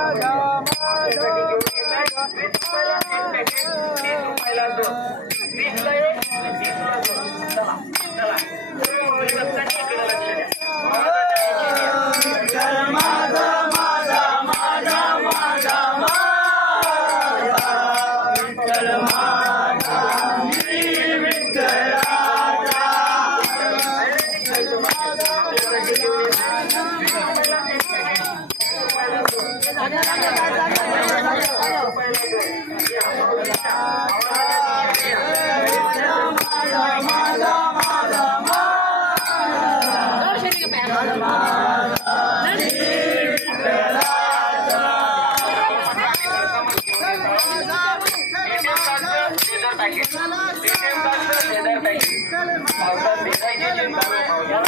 Thank you. पावसात भिजायची चिंता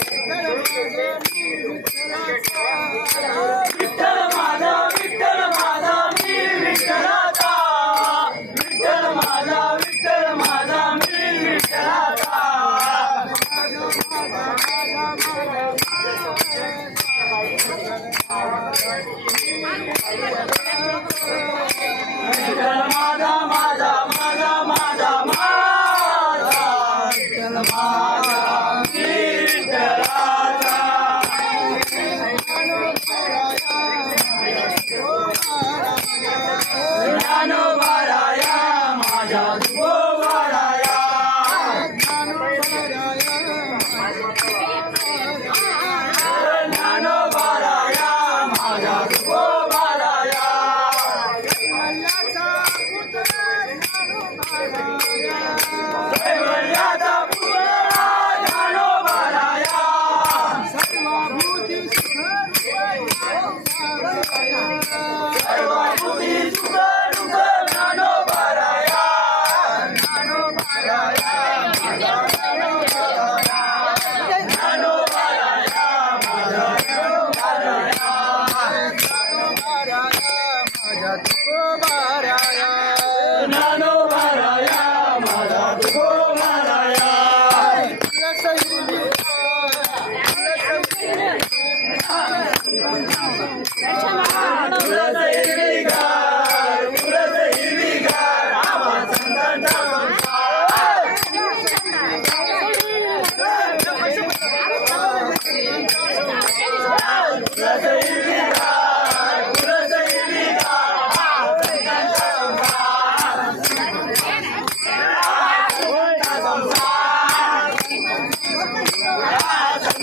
啊。माझ्या तुकोबाराया ज्ञानोबाराया माझा तुकोबाराया तुला सैरी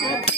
Yes.